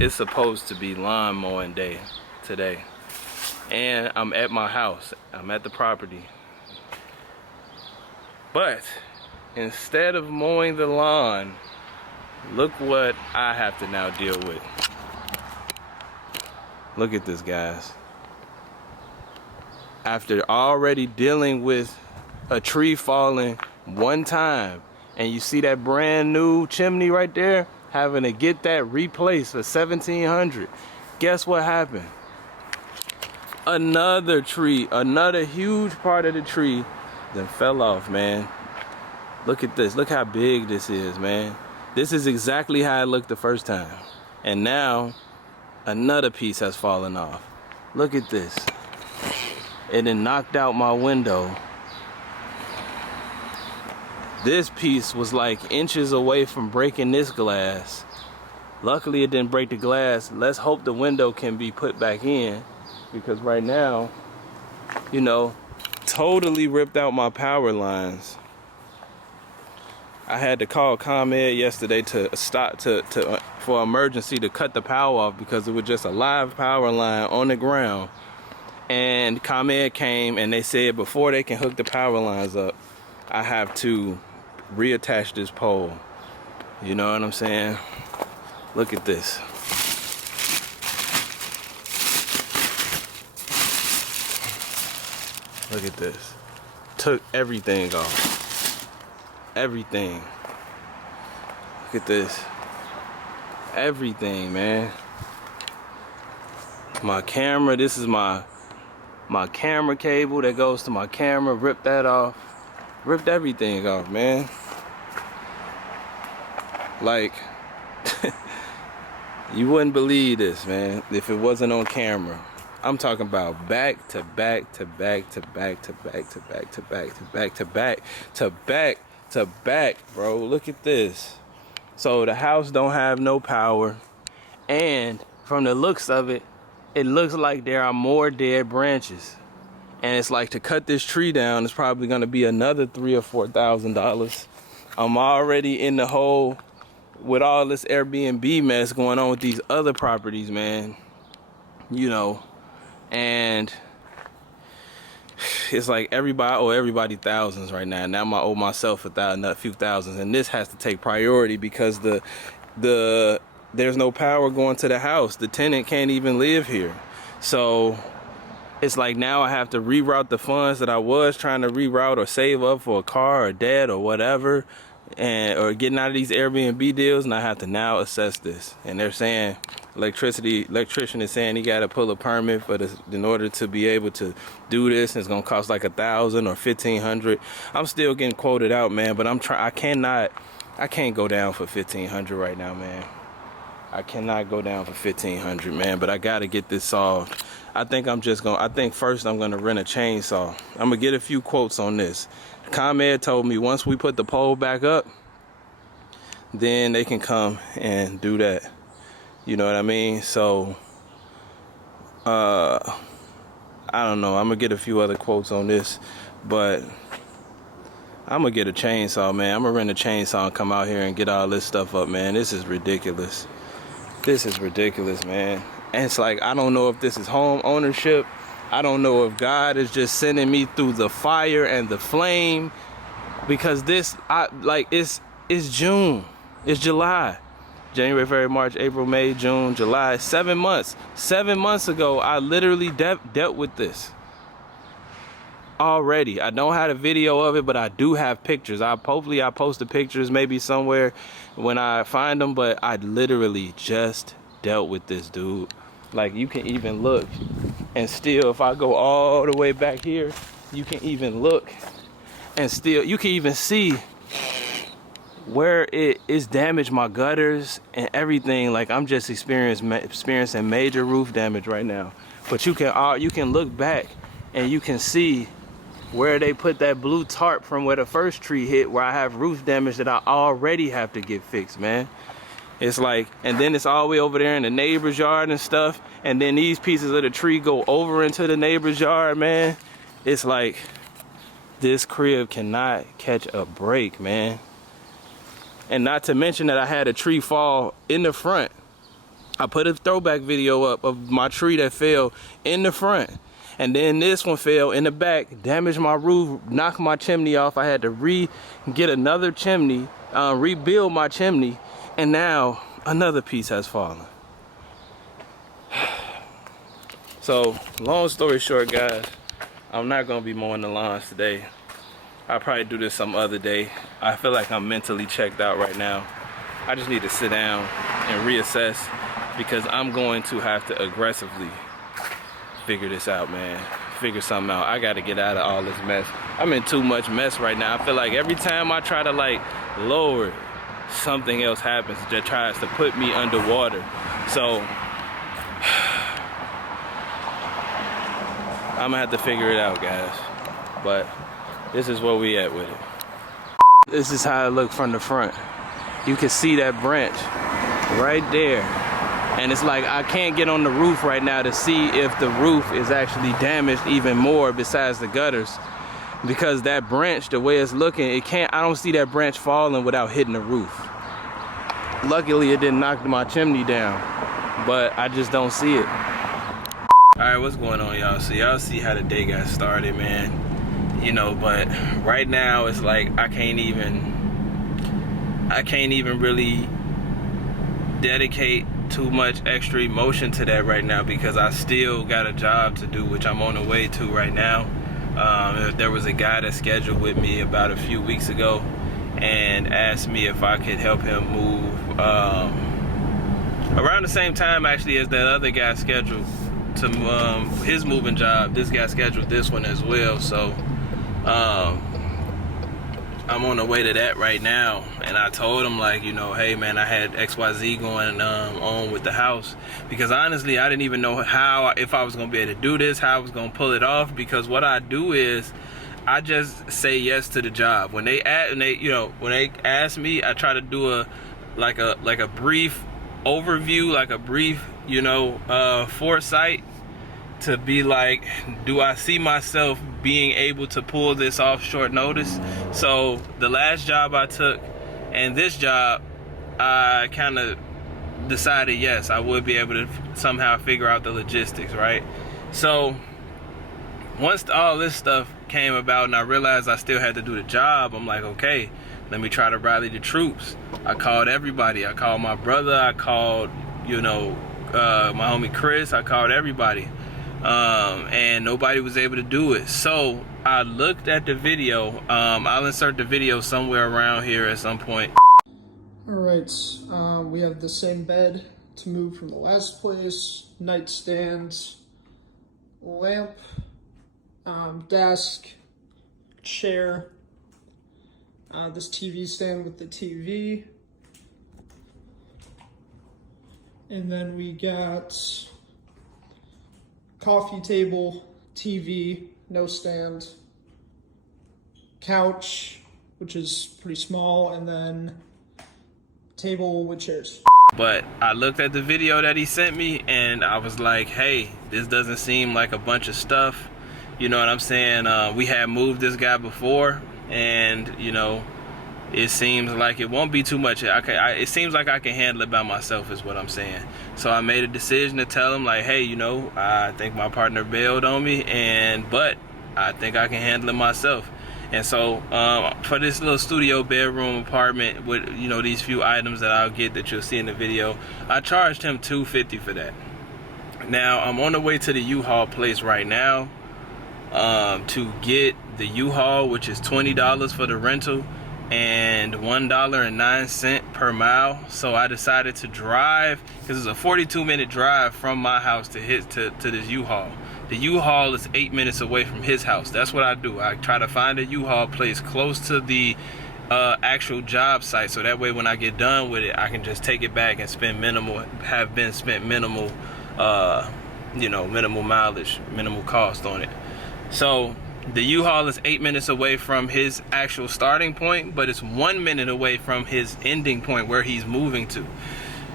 It's supposed to be lawn mowing day today. And I'm at my house. I'm at the property. But instead of mowing the lawn, look what I have to now deal with. Look at this, guys. After already dealing with a tree falling one time, and you see that brand new chimney right there, having to get that replaced for $1,700. Guess what happened? Another tree, another huge part of the tree then fell off, man. Look at this. Look how big this is, man. This is exactly how it looked the first time. And now another piece has fallen off. Look at this. It then knocked out my window. This piece was like inches away from breaking this glass. Luckily it didn't break the glass. Let's hope the window can be put back in, because right now, you know, totally ripped out my power lines. I had to call ComEd yesterday to stop for emergency to cut the power off, because it was just a live power line on the ground. And ComEd came and they said before they can hook the power lines up, I have to reattach this pole. You know what I'm saying? Look at this. Look at this. Took everything off. Everything. Look at this. Everything, man. My camera, this is my camera cable that goes to my camera. Ripped that off. Ripped everything off, man. Like, you wouldn't believe this, man, if it wasn't on camera. I'm talking about back to back to back to back to back to back to back to back to back to back to back, bro. Look at this. So the house don't have no power, and from the looks of it, it looks like there are more dead branches. And it's like, to cut this tree down is probably gonna be another $3,000 or $4,000. I'm already in the hole with all this Airbnb mess going on with these other properties, man. You know, and it's like I owe everybody thousands right now. Now I owe myself a few thousands, and this has to take priority because there's no power going to the house. The tenant can't even live here. So it's like now I have to reroute the funds that I was trying to reroute or save up for a car or debt or whatever, or getting out of these Airbnb deals, and I have to now assess this. And they're saying electrician is saying he got to pull a permit for this in order to be able to do this, and it's gonna cost like $1,000 or $1,500. I'm still getting quoted out, man, but I can't go down for $1,500 right now, man. I cannot go down for $1,500, man, but I gotta get this solved. I think first I'm gonna rent a chainsaw. I'm gonna get a few quotes on this. ComEd told me once we put the pole back up, then they can come and do that. You know what I mean? So, I don't know. I'm gonna get a few other quotes on this, but I'm gonna get a chainsaw, man. I'm gonna rent a chainsaw and come out here and get all this stuff up, man. This is ridiculous. This is ridiculous, man. And it's like, I don't know if this is home ownership. I don't know if God is just sending me through the fire and the flame, because it's June, it's July, January, February, March, April, May, June, July, 7 months. 7 months ago, I literally dealt with this already. I don't have a video of it, but I do have pictures. Hopefully I post the pictures maybe somewhere when I find them, but I literally just dealt with this, dude. Like, you can even look, and still, if I go all the way back here, you can even look, and still, you can even see where it is damaged my gutters and everything. Like, I'm just experiencing major roof damage right now. But you can look back and you can see where they put that blue tarp from where the first tree hit, where I have roof damage that I already have to get fixed, man. It's like, and then it's all the way over there in the neighbor's yard and stuff, and then these pieces of the tree go over into the neighbor's yard, man. It's like, this crib cannot catch a break, man. And not to mention that I had a tree fall in the front I put a throwback video up of my tree that fell in the front. And then this one fell in the back, damaged my roof, knocked my chimney off. I had to get another chimney, rebuild my chimney, and now another piece has fallen. So, long story short, guys, I'm not gonna be mowing the lawns today. I'll probably do this some other day. I feel like I'm mentally checked out right now. I just need to sit down and reassess, because I'm going to have to aggressively figure this out, man. Figure something out. I gotta get out of all this mess. I'm in too much mess right now. I feel like every time I try to like lower it, something else happens that tries to put me underwater. So I'm gonna have to figure it out, guys. But this is where we at with it. This is how it looked from the front. You can see that branch right there. And it's like I can't get on the roof right now to see if the roof is actually damaged even more besides the gutters, because that branch, the way it's looking, I don't see that branch falling without hitting the roof. Luckily it didn't knock my chimney down, but I just don't see it. All right, what's going on, y'all? So y'all see how the day got started, man. You know, but right now it's like I can't even really dedicate too much extra emotion to that right now, because I still got a job to do, which I'm on the way to right now. There was a guy that scheduled with me about a few weeks ago and asked me if I could help him move around the same time actually as that other guy scheduled to his moving job. This guy scheduled this one as well, so I'm on the way to that right now. And I told him, like, you know, hey man, I had XYZ going on with the house, because honestly I didn't even know if I was gonna be able to do this, how I was gonna pull it off, because what I do is I just say yes to the job. When they ask me, I try to do a brief overview, like a brief, foresight, to be like, do I see myself being able to pull this off short notice? So the last job I took and this job, I kind of decided yes, I would be able to somehow figure out the logistics, right? So once all this stuff came about and I realized I still had to do the job, I'm like, okay, let me try to rally the troops. I called everybody. I called my brother, I called my homie Chris, I called everybody. And nobody was able to do it. So I looked at the video. I'll insert the video somewhere around here at some point. Alright, we have the same bed to move from the last place, nightstand, lamp, desk, chair, this TV stand with the TV, and then we got coffee table, TV, no stand, couch, which is pretty small, and then table with chairs. But I looked at the video that he sent me and I was like, hey, this doesn't seem like a bunch of stuff. You know what I'm saying? We had moved this guy before, and it seems like it won't be too much. It seems like I can handle it by myself is what I'm saying. So I made a decision to tell him, like, hey, I think my partner bailed on me, but I think I can handle it myself. And so for this little studio bedroom apartment with these few items that I'll get that you'll see in the video, I charged him $250 for that. Now I'm on the way to the U-Haul place right now to get the U-Haul, which is $20 for the rental and $1.09 per mile. So I decided to drive, because it's a 42-minute drive from my house to this U-Haul. The U-Haul is 8 minutes away from his house. That's what I do. I try to find a U-Haul place close to the actual job site, so that way when I get done with it, I can just take it back and spend minimal minimal mileage, minimal cost on it. So the U-Haul is 8 minutes away from his actual starting point, but it's 1 minute away from his ending point where he's moving to.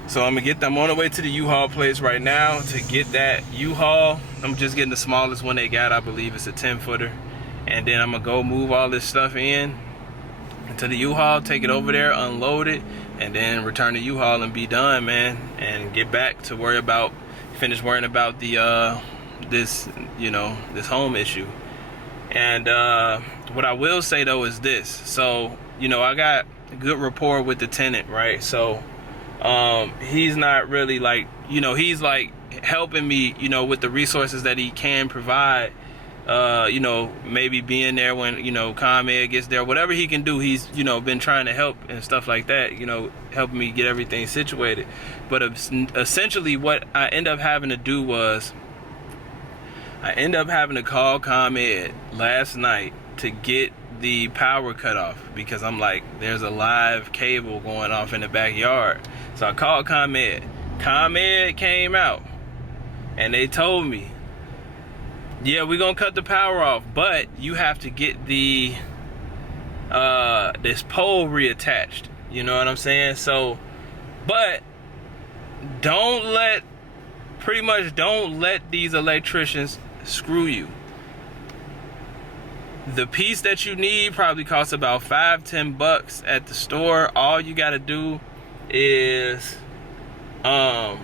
So I'm on the way to the U-Haul place right now to get that U-Haul. I'm just getting the smallest one they got. I believe it's a 10-footer. And then I'm gonna go move all this stuff in to the U-Haul, take it over there, unload it, and then return to U-Haul and be done, man, and get back to finish worrying about the this home issue. And what I will say though is this. So I got a good rapport with the tenant, right? So he's not really like, he's like helping me, with the resources that he can provide. Maybe being there when, ComEd gets there, whatever he can do, he's, been trying to help and stuff like that, helping me get everything situated. But essentially what I end up having to do was, I end up having to call ComEd last night to get the power cut off, because I'm like, there's a live cable going off in the backyard. So I called ComEd. ComEd came out and they told me, yeah, we're gonna cut the power off, but you have to get the this pole reattached. You know what I'm saying? So, but don't let these electricians screw you. The piece that you need probably costs about $5-10 at the store. All you gotta do is reattach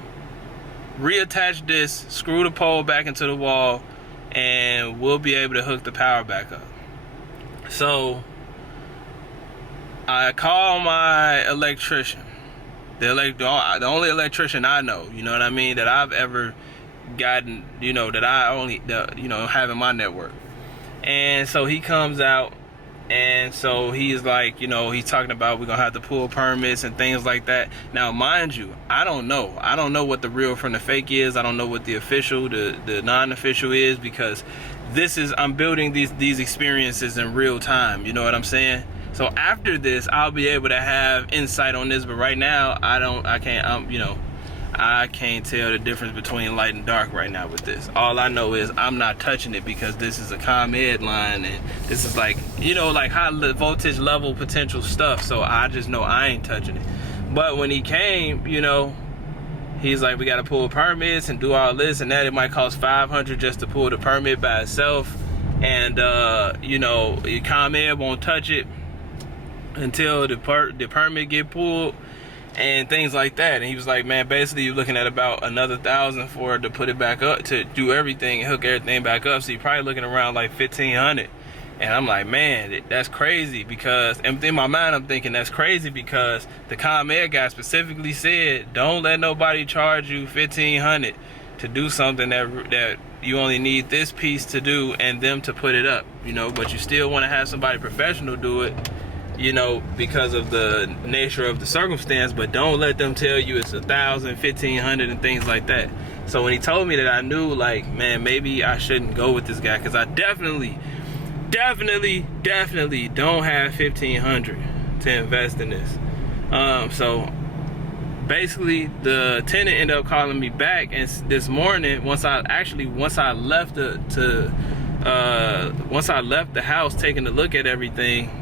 this, screw the pole back into the wall, and we'll be able to hook the power back up. So I call my electrician, the only electrician I know, you know what I mean, that I've ever gotten, that I only have in my network. And so he comes out, and so he's like, he's talking about we're gonna have to pull permits and things like that. Now, mind you, I don't know what the real from the fake is. I don't know what the official, the non-official is, because I'm building these experiences in real time. You know what I'm saying? So after this, I'll be able to have insight on this. But right now, I can't tell the difference between light and dark right now with this. All I know is I'm not touching it, because this is a ComEd line, and this is like, like high voltage level potential stuff. So I just know I ain't touching it. But when he came, he's like, we got to pull permits and do all this and that. It might cost $500 just to pull the permit by itself. And, ComEd won't touch it until the permit get pulled and things like that. And he was like, man, basically you're looking at about another $1,000 to put it back up, to do everything and hook everything back up. So you're probably looking around like $1,500. And I'm like, man, that's crazy, because, and in my mind I'm thinking that's crazy because the ComEd guy specifically said, don't let nobody charge you $1,500 to do something that you only need this piece to do and them to put it up, but you still want to have somebody professional do it, because of the nature of the circumstance. But don't let them tell you it's $1,000, $1,500 and things like that. So when he told me that, I knew, like, man, maybe I shouldn't go with this guy, because I definitely don't have $1,500 to invest in this. So basically the tenant ended up calling me back, and this morning, once I left the house, taking a look at everything,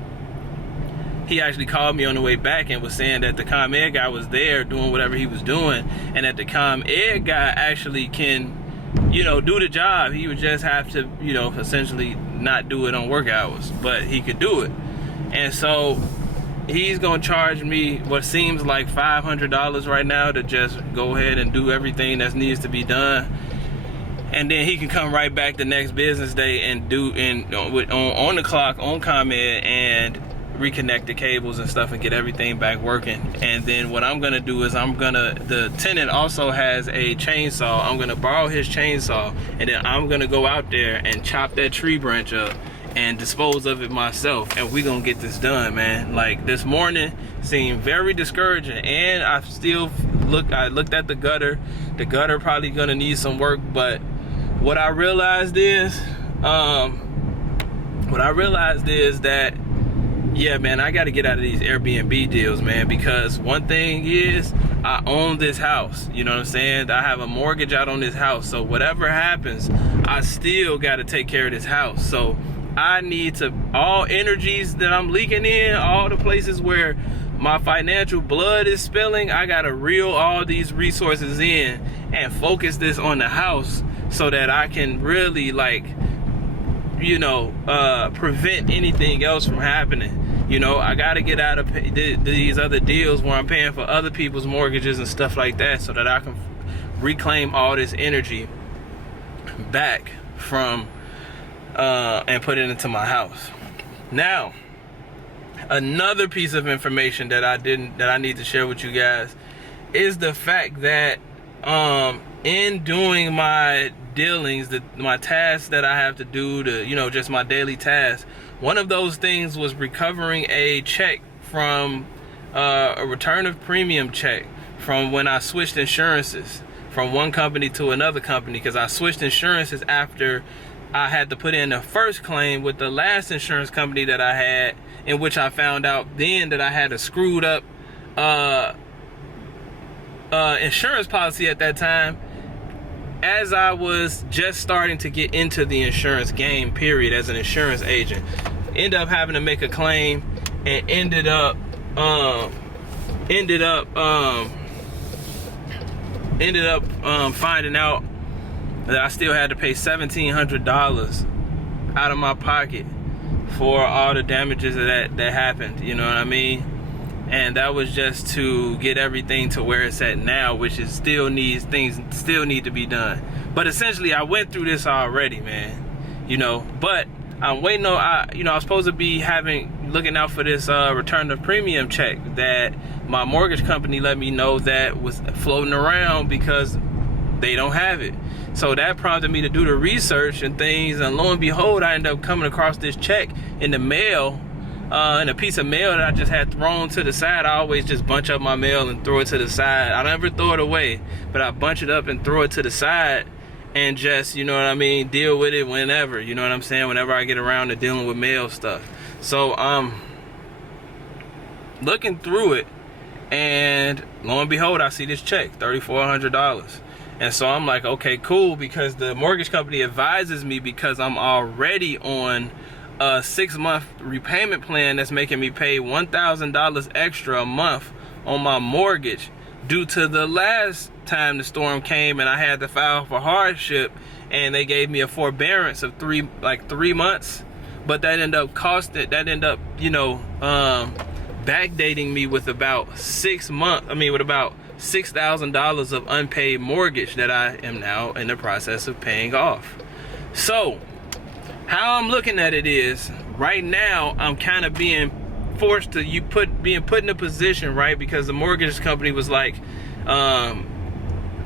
he actually called me on the way back and was saying that the ComEd guy was there doing whatever he was doing, and that the ComEd guy actually can, do the job. He would just have to, essentially not do it on work hours, but he could do it. And so he's gonna charge me what seems like $500 right now to just go ahead and do everything that needs to be done. And then he can come right back the next business day and do on the clock on ComEd and reconnect the cables and stuff and get everything back working. And then what I'm gonna do is the tenant also has a chainsaw. I'm gonna borrow his chainsaw, and then I'm gonna go out there and chop that tree branch up and dispose of it myself, and we gonna get this done, man. Like, this morning seemed very discouraging, and I looked at the gutter. The gutter probably gonna need some work, but what I realized is that, yeah, man, I got to get out of these Airbnb deals, man, because one thing is, I own this house, you know what I'm saying? I have a mortgage out on this house, so whatever happens, I still got to take care of this house. So I need to, all energies that I'm leaking in, all the places where my financial blood is spilling, I got to reel all these resources in and focus this on the house so that I can really, like, prevent anything else from happening. You know, I gotta get out of these other deals where I'm paying for other people's mortgages and stuff like that, so that I can reclaim all this energy back from and put it into my house. Now, another piece of information that I need to share with you guys is the fact that in doing my dealings, my tasks that I have to do to, you know, just my daily tasks, one of those things was recovering a check from a return of premium check from when I switched insurances from one company to another company, because I switched insurances after I had to put in the first claim with the last insurance company that I had, in which I found out then that I had a screwed up insurance policy at that time, as I was just starting to get into the insurance game, period, as an insurance agent. Ended up having to make a claim and ended up finding out that I still had to pay $1,700 out of my pocket for all the damages that happened, you know what I mean? And that was just to get everything to where it's at now, which is things still need to be done. But essentially, I went through this already, man. You know, but I'm waiting on, I was supposed to be looking out for this return of premium check that my mortgage company let me know that was floating around because they don't have it. So that prompted me to do the research and things, and lo and behold, I ended up coming across this check in the mail, in a piece of mail that I just had thrown to the side. I always just bunch up my mail and throw it to the side. I never throw it away, but I bunch it up and throw it to the side and just, you know what I mean, deal with it whenever, you know what I'm saying, whenever I get around to dealing with mail stuff. So looking through it, and lo and behold, I see this check, $3,400. And so I'm like, okay, cool, because the mortgage company advises me, because I'm already on a 6-month repayment plan that's making me pay $1,000 extra a month on my mortgage due to the last time the storm came and I had to file for hardship, and they gave me a forbearance of 3 months, but that ended up backdating me with about 6 months. With about $6,000 of unpaid mortgage that I am now in the process of paying off. So how I'm looking at it is, right now I'm kind of being forced to being put in a position, right? Because the mortgage company was like,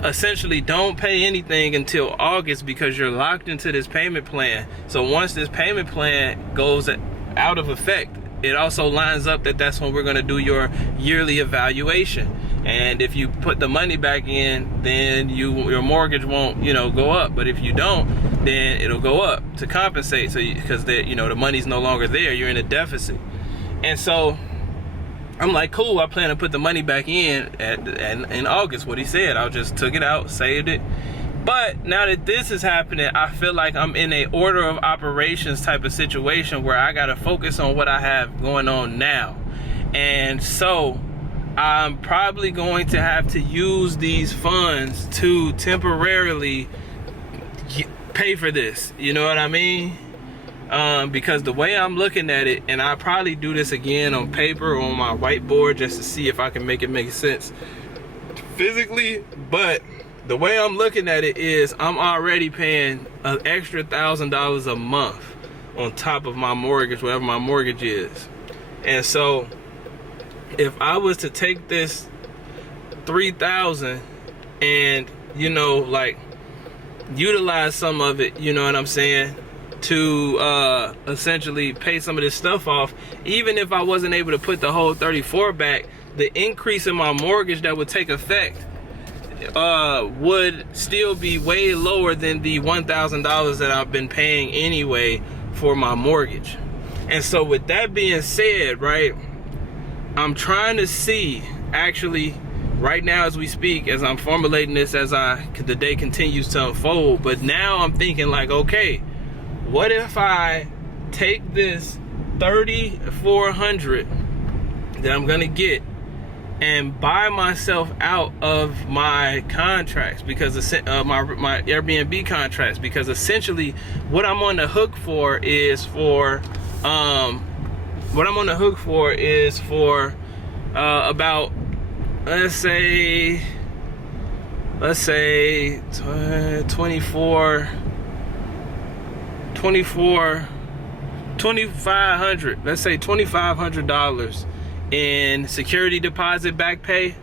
essentially, don't pay anything until August because you're locked into this payment plan. So once this payment plan goes out of effect, it also lines up that's when we're going to do your yearly evaluation. And if you put the money back in, then your mortgage won't, go up. But if you don't, then it'll go up to compensate. So because the money's no longer there, you're in a deficit. And so I'm like, cool, I plan to put the money back in in August, what he said. I just took it out, saved it. But now that this is happening, I feel like I'm in a order of operations type of situation where I got to focus on what I have going on now. And so I'm probably going to have to use these funds to temporarily pay for this. You know what I mean? Because the way I'm looking at it, and I'll probably do this again on paper or on my whiteboard just to see if I can make it make sense physically, but the way I'm looking at it is I'm already paying an extra $1,000 a month on top of my mortgage, whatever my mortgage is. And so if I was to take this $3,000 and, utilize some of it, you know what I'm saying, to essentially pay some of this stuff off, even if I wasn't able to put the whole 34 back, the increase in my mortgage that would take effect would still be way lower than the $1,000 that I've been paying anyway for my mortgage. And so with that being said, right, I'm trying to see, actually right now as we speak, as I'm formulating this, as the day continues to unfold, but now I'm thinking like, okay, what if I take this $3,400 that I'm gonna get and buy myself out of my contracts, because my Airbnb contracts, because essentially what I'm on the hook for is for what I'm on the hook for is for about, let's say 2,500, let's say $2,500 in security deposit back pay.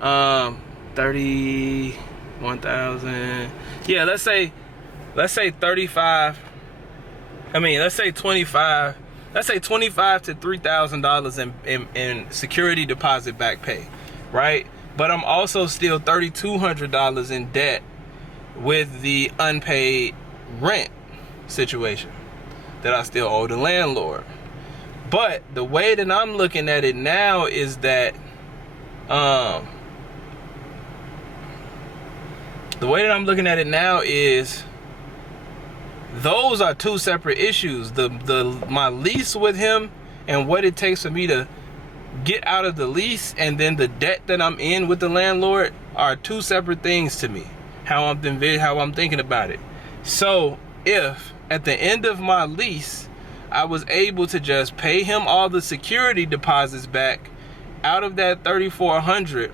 31,000. Yeah, let's say 35. Let's say 25. Let's say $25,000 to $3,000 in security deposit back pay, right? But I'm also still $3,200 in debt with the unpaid rent situation that I still owe the landlord. But the way that I'm looking at it now is that those are two separate issues. My lease with him and what it takes for me to get out of the lease, and then the debt that I'm in with the landlord, are two separate things to me. How I'm thinking about it. So if at the end of my lease I was able to just pay him all the security deposits back out of that $3,400,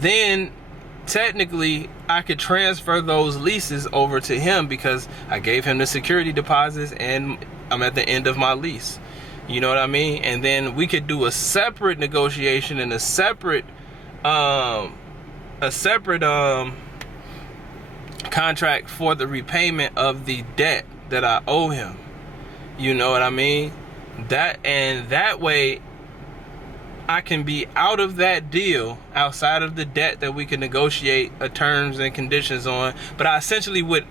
then technically I could transfer those leases over to him because I gave him the security deposits and I'm at the end of my lease. You know what I mean? And then we could do a separate negotiation and a separate contract for the repayment of the debt that I owe him. You know what I mean? That way I can be out of that deal, outside of the debt that we can negotiate terms and conditions on. But I essentially would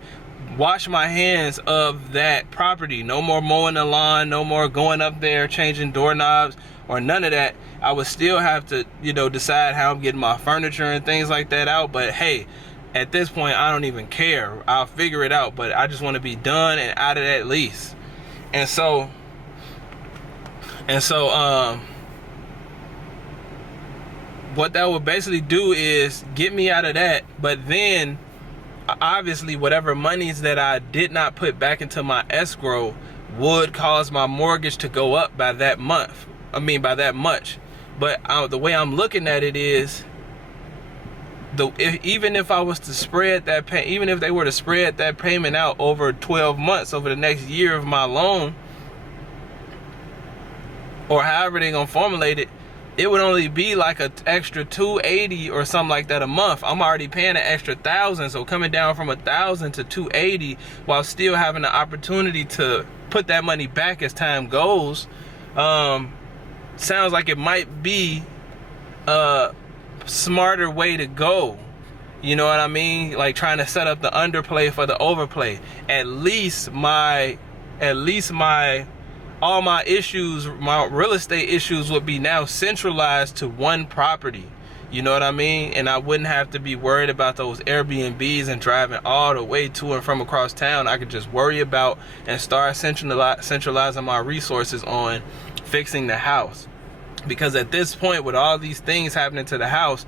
wash my hands of that property. No more mowing the lawn, no more going up there changing doorknobs or none of that. I would still have to, decide how I'm getting my furniture and things like that out. But hey, at this point, I don't even care. I'll figure it out. But I just want to be done and out of that lease. And so what that would basically do is get me out of that. But then obviously whatever monies that I did not put back into my escrow would cause my mortgage to go up by that much. But the way I'm looking at it is, even if I was to spread that even if they were to spread that payment out over 12 months, over the next year of my loan, or however they're gonna formulate it, it would only be like an extra $280 or something like that a month. I'm already paying an extra $1,000, so coming down from $1,000 to $280 while still having the opportunity to put that money back as time goes, sounds like it might be a smarter way to go. You know what I mean? Like trying to set up the underplay for the overplay. At least all my issues, my real estate issues, would be now centralized to one property. You know what I mean? And I wouldn't have to be worried about those Airbnbs and driving all the way to and from across town. I could just worry about and start centralizing my resources on fixing the house. Because at this point, with all these things happening to the house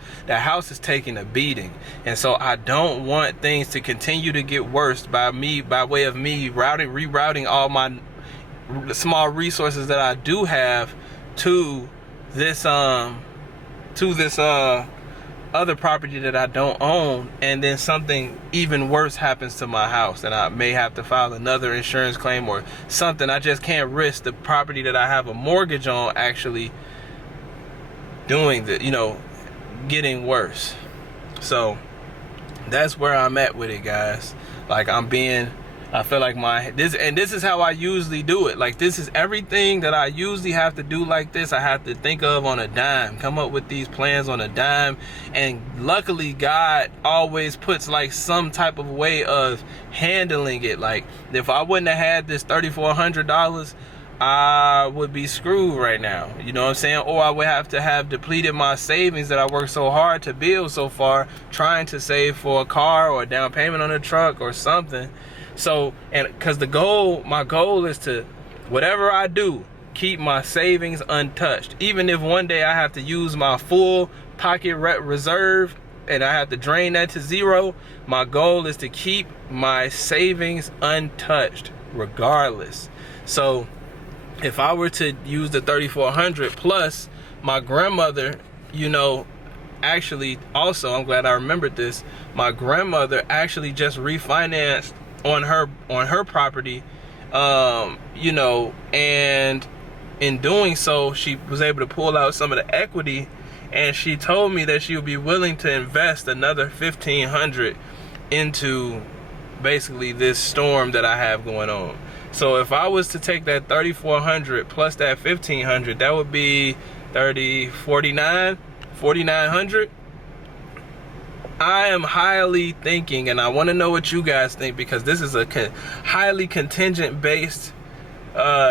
is taking a beating. And so I don't want things to continue to get worse by way of me rerouting all my small resources that I do have to this other property that I don't own, and then something even worse happens to my house and I may have to file another insurance claim or something. I just can't risk the property that I have a mortgage on actually getting worse. So that's where I'm at with it, guys. Like I feel like this is how I usually do it. Like, this is everything that I usually have to do like this. I have to think of on a dime, come up with these plans on a dime. And luckily God always puts like some type of way of handling it. Like, if I wouldn't have had this $3,400, I would be screwed right now. You know what I'm saying? Or I would have to have depleted my savings that I worked so hard to build so far, trying to save for a car or a down payment on a truck or something. So, and because my goal is to, whatever I do, keep my savings untouched. Even if one day I have to use my full pocket reserve and I have to drain that to zero, my goal is to keep my savings untouched regardless. So if I were to use the 3,400 plus my grandmother, you know, actually also, I'm glad I remembered this, my grandmother actually just refinanced on her property, you know, and in doing so, she was able to pull out some of the equity, and she told me that she would be willing to invest another 1,500 into basically this storm that I have going on. So if I was to take that 3,400 plus that 1,500, that would be 4,900. I am highly thinking, and I want to know what you guys think, because this is a highly contingent based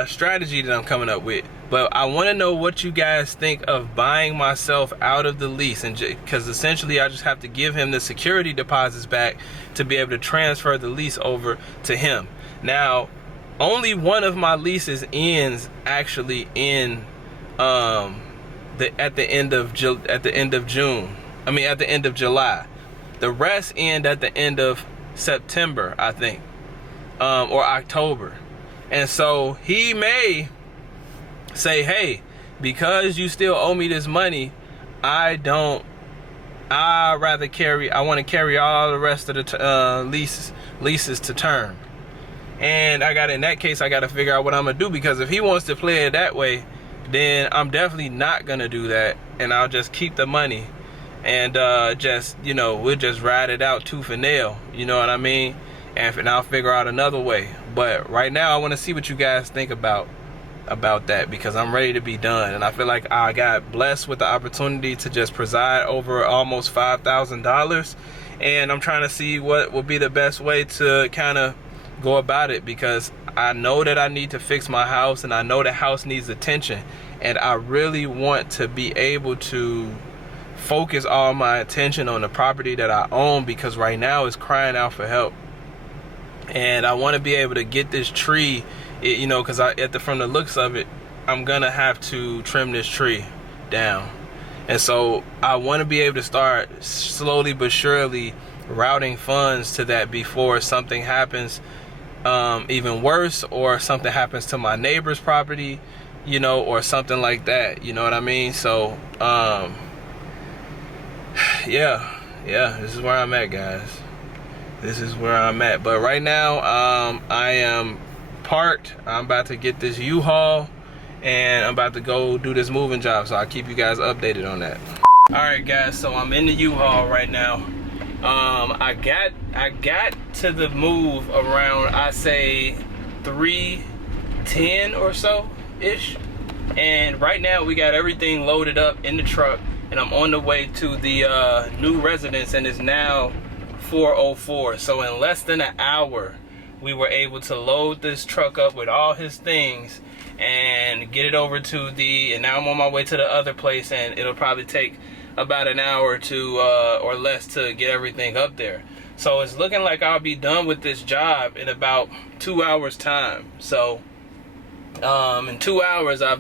strategy that I'm coming up with. But I want to know what you guys think of buying myself out of the lease, and because essentially I just have to give him the security deposits back to be able to transfer the lease over to him. Now, only one of my leases ends actually in at the end of June. I mean, at the end of July. The rest end at the end of September, I think, or October. And so he may say, hey, because you still owe me this money, I want to carry all the rest of the leases to term. And in that case, I got to figure out what I'm going to do, because if he wants to play it that way, then I'm definitely not going to do that. And I'll just keep the money and just, you know, we'll just ride it out tooth and nail. You know what I mean? And I'll figure out another way. But right now, I want to see what you guys think about that, because I'm ready to be done. And I feel like I got blessed with the opportunity to just preside over almost $5,000. And I'm trying to see what will be the best way to kind of go about it, because I know that I need to fix my house, and I know the house needs attention, and I really want to be able to focus all my attention on the property that I own, because right now it's crying out for help. And I want to be able to get this tree, you know, because from the looks of it, I'm gonna have to trim this tree down. And so I want to be able to start slowly but surely routing funds to that before something happens even worse, or something happens to my neighbor's property, you know, or something like that, you know what I mean? So yeah, this is where I'm at, guys. This is where I'm at. But right now, I am parked. I'm about to get this U-Haul, and I'm about to go do this moving job, so I'll keep you guys updated on that. All right, guys, so I'm in the U-Haul right now. I got to the move around, I say 3:10 or so ish, and right now we got everything loaded up in the truck, and I'm on the way to the new residence, and it's now 4:04. So in less than an hour, we were able to load this truck up with all his things and get it over to and now I'm on my way to the other place, and it'll probably take about an hour or less to get everything up there. So it's looking like I'll be done with this job in about 2 hours time. So in 2 hours I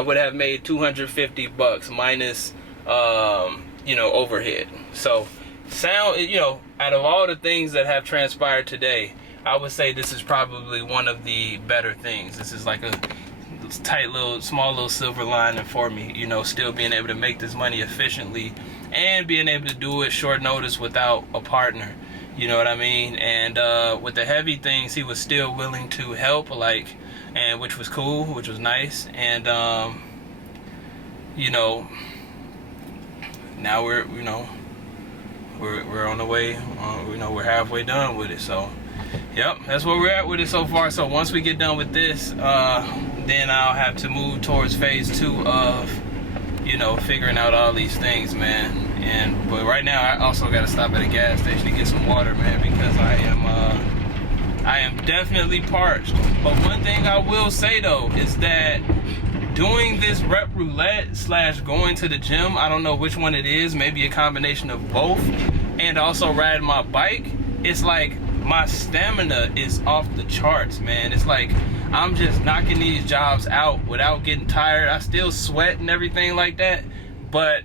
would have made $250 minus you know, overhead. So you know, out of all the things that have transpired today, I would say this is probably one of the better things. This is like a small little silver lining for me, you know, still being able to make this money efficiently and being able to do it short notice without a partner, you know what I mean? And with the heavy things, he was still willing to help, and which was cool, which was nice. And you know, now we're on the way, you know, we're halfway done with it. So yep, that's where we're at with it so far. So once we get done with this, then I'll have to move towards phase 2 of, you know, figuring out all these things, man. But right now I also got to stop at a gas station to get some water, man, because I am definitely parched. But one thing I will say though is that doing this rep roulette / going to the gym, I don't know which one it is, maybe a combination of both, and also riding my bike, it's like my stamina is off the charts, man. It's like I'm just knocking these jobs out without getting tired. I still sweat and everything like that, but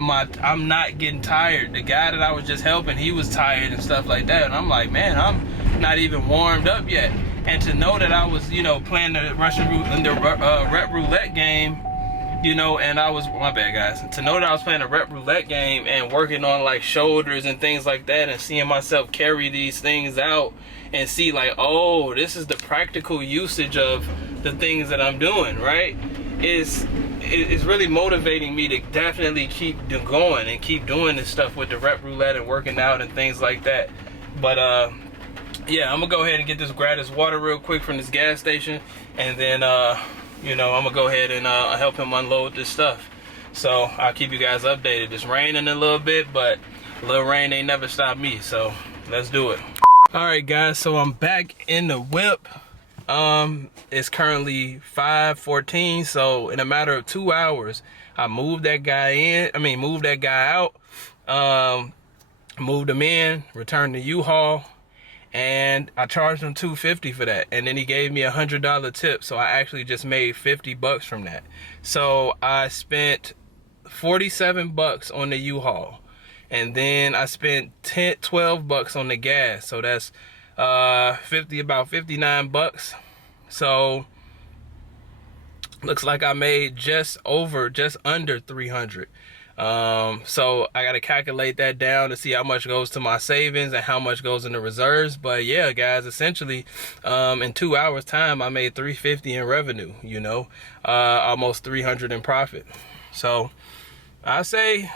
I'm not getting tired. The guy that I was just helping, he was tired and stuff like that, and I'm like, man, I'm not even warmed up yet. And to know that I was, you know, playing the Russian roulette in the rep roulette game, you know, and I was, my bad guys, to know that I was playing a rep roulette game and working on like shoulders and things like that, and seeing myself carry these things out and see like, oh, this is the practical usage of the things that I'm doing, right? It's really motivating me to definitely keep going and keep doing this stuff with the rep roulette and working out and things like that. But yeah, I'm gonna go ahead and grab this water real quick from this gas station, and then you know, I'm gonna go ahead and help him unload this stuff. So I'll keep you guys updated. It's raining a little bit, but a little rain ain't never stopped me, so let's do it. All right guys, so I'm back in the whip. It's currently 5:14, so in a matter of 2 hours I moved that guy out, moved him in, returned the U-Haul, and I charged him $250 for that, and then he gave me $100 tip, so I actually just made $50 from that. So I spent $47 on the U-Haul, and then I spent $12 on the gas, so that's about $59. So looks like I made just under 300. So I got to calculate that down to see how much goes to my savings and how much goes into reserves. But yeah, guys, essentially, in 2 hours time, I made $350 in revenue, you know, almost 300 in profit. So I say,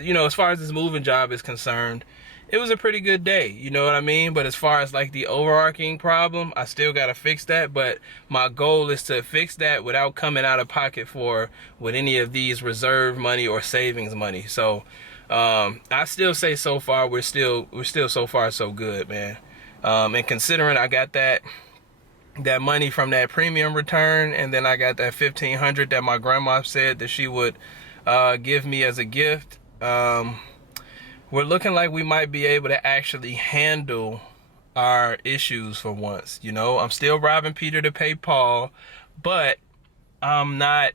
you know, as far as this moving job is concerned, it was a pretty good day, you know what I mean? But as far as like the overarching problem, I still got to fix that. But my goal is to fix that without coming out of pocket with any of these reserve money or savings money. So I still say so far we're still so far so good, man. And considering I got that money from that premium return, and then I got that $1,500 that my grandma said that she would give me as a gift, we're looking like we might be able to actually handle our issues for once. You know, I'm still robbing Peter to pay Paul, but I'm not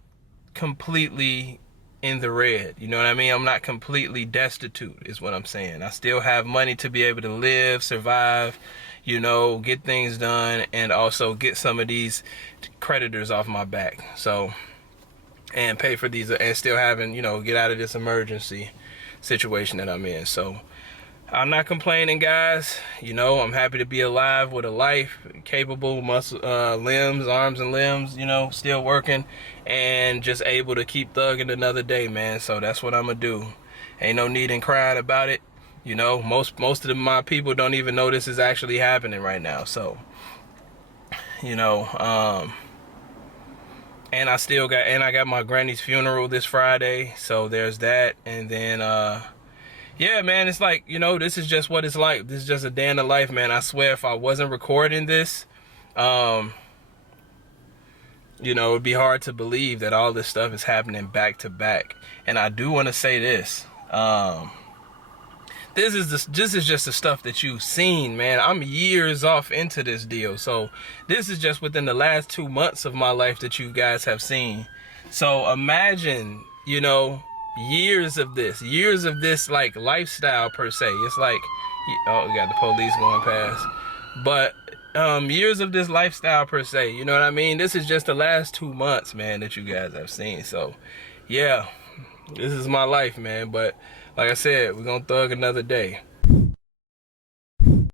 completely in the red. You know what I mean? I'm not completely destitute is what I'm saying. I still have money to be able to live, survive, you know, get things done, and also get some of these creditors off my back. So, and pay for these, and still having, you know, get out of this emergency situation that I'm in. So I'm not complaining, guys. You know, I'm happy to be alive with a life, capable limbs, arms and limbs, you know, still working, and just able to keep thugging another day, man. So that's what I'm gonna do. Ain't no need in crying about it. You know, most of my people don't even know this is actually happening right now. So, you know, and I got my granny's funeral this Friday, so there's that. And then yeah, man, it's like, you know, this is just what it's like. This is just a day in the life, man. I swear, if I wasn't recording this, you know, it'd be hard to believe that all this stuff is happening back to back. And I do want to say this, this is just the stuff that you've seen, man. I'm years off into this deal. So this is just within the last 2 months of my life that you guys have seen. So imagine, you know, years of this like lifestyle per se. It's like, oh, we got the police going past. But years of this lifestyle per se, you know what I mean? This is just the last 2 months, man, that you guys have seen. So yeah, this is my life, man. But like I said, we're gonna thug another day.